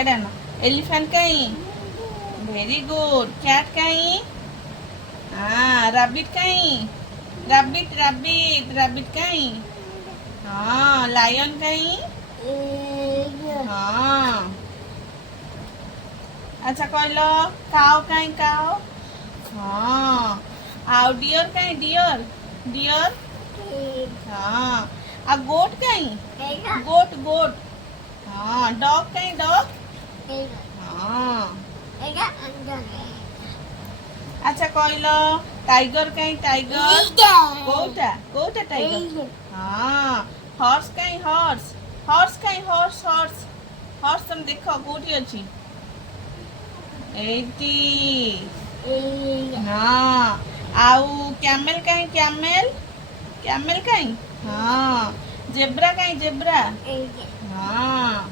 एडा ना एलिफेंट कहीं वेरी गुड कैट कहीं हाँ रैबिट कहीं रैबिट रैबिट रैबिट कहीं हाँ लायन कहीं हाँ अच्छा कहलो काऊ कहीं काऊ हाँ आउ डियर कहीं डियर डियर हाँ आ गोट कहीं गोट गोट हाँ डॉग कहीं डॉग हाँ अच्छा कहलो टाइगर कहीं टाइगर कोटा कोटा टाइगर हाँ हॉर्स कहीं हॉर्स हॉर्स कहीं हॉर्स हॉर्स हॉर्स तुम देखो कोठी अच्छी एटी हाँ आउ कैमल कहीं कैमल कैमल कहीं हाँ जेब्रा कहीं जेब्रा हाँ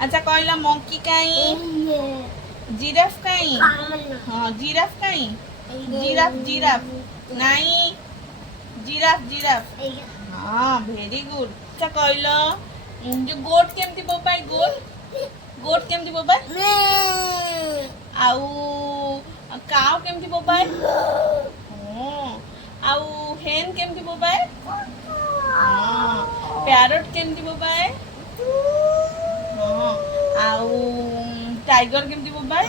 अच्छा कहला मंकी कहीं जिराफ कहीं हाँ जिराफ कहीं जिराफ जिराफ नहीं जिराफ जिराफ हाँ भेरी गुड अच्छा कहला जो गोट केमती बोबाई गोट केमती बोबाई आउ काव केमती बोबाई आउ हेन केमती बोबाई प्यारट केमती बोबाई आउ टाइगर केमती बोबाई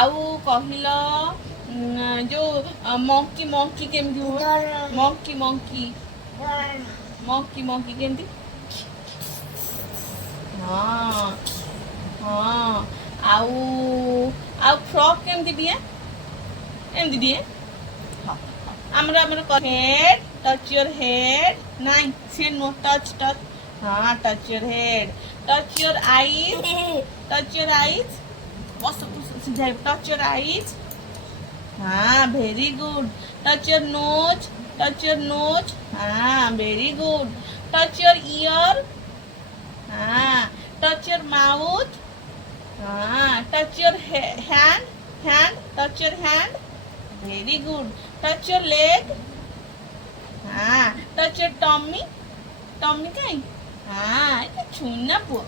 आउ कहल जो मंकी मंकी केमती बोबाई मंकी मंकी मंकी मंकी केमती हाँ हाँ आउ आउ फ्रॉक केमती दिए एमती दिए हमरा हमरा हेड टच योर हेड नहीं से नो टच टच हाँ touch your head touch your eyes बस सीधा टच योर आईज हाँ very good touch your nose हाँ very good touch your ear हाँ टच योर माउथ हाँ touch your hand touch your hand very good touch your leg हाँ touch your tummy tummy कहीं हाँ छूना पुआ